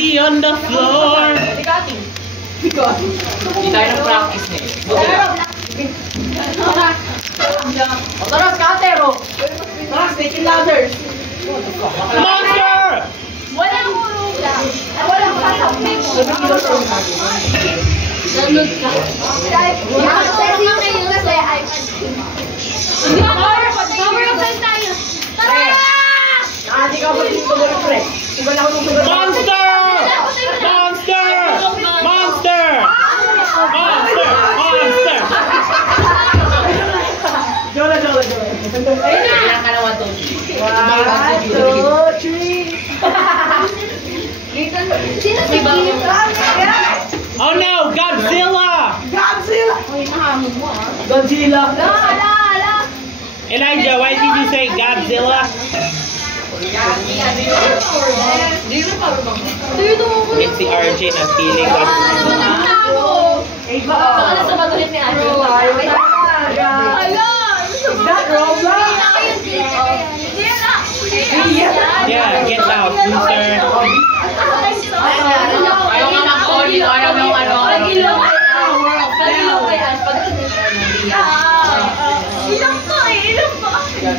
She on the floor. Hindi tayo ng practice na eh. O tara, scatter o! Tara, snake and ladders! Monster! Walang hurula. Walang kasapit. Nanood ka. Kasi ngayon kasi ay... Hindi ka power of time tayo. Tara! Hindi ka ba dito ba yung pre? Iba na ako nung sugar. Monster! Monster! Monster! Monster! Monster! Jola. Kailangan ka na 1, 2, 3. Sino si Gita? Oh no! Godzilla! Godzilla! Ala! Elijah, why did you say Godzilla? It's si RJ na feeling Godzilla. Baka sa magulit ni Andrew. That Roblox? Yeah, get out, loser. Ayaw nga mag-call, ayaw ng ano. Pag-ilong kay Ash. Ilong to eh, ilong to.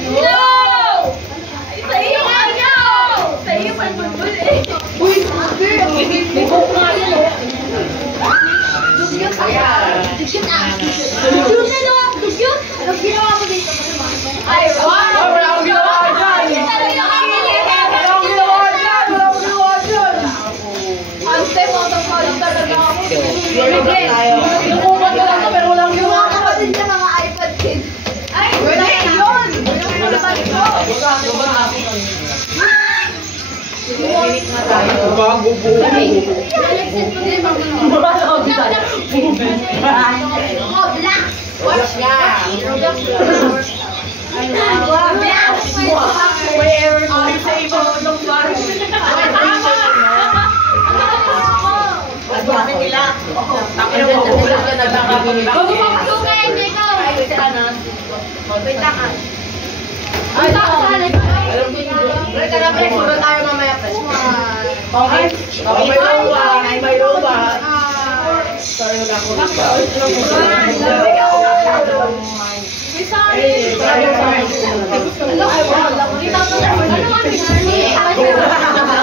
Ilong! Sa iyo ayaw! Sa iyo pagbulbul eh. Uy, may hook nga yun o. Dugyot ah. Dugyot na lang, dugyot. Anong ginawa mo dito? Ay, wow! Wala akong ginawa dyan! Ante, motong-motong talaga ako. Lumumat na lang to, pero wala akong ginawa. Yung mga kapatid niya, mga iPad kids. Ay, wala yun! Wala ba ito? Bago po. Watch ya! May error sa iba ng parang. Bakit nila? Takina mo, ulat ka na lang kami nila. Pagkukain niyo ikaw! Wait lang ah. Ay, Break ka na, break. Sugat tayo mamaya. Okay. May loba. Sorry, wala ko. Sorry. Ano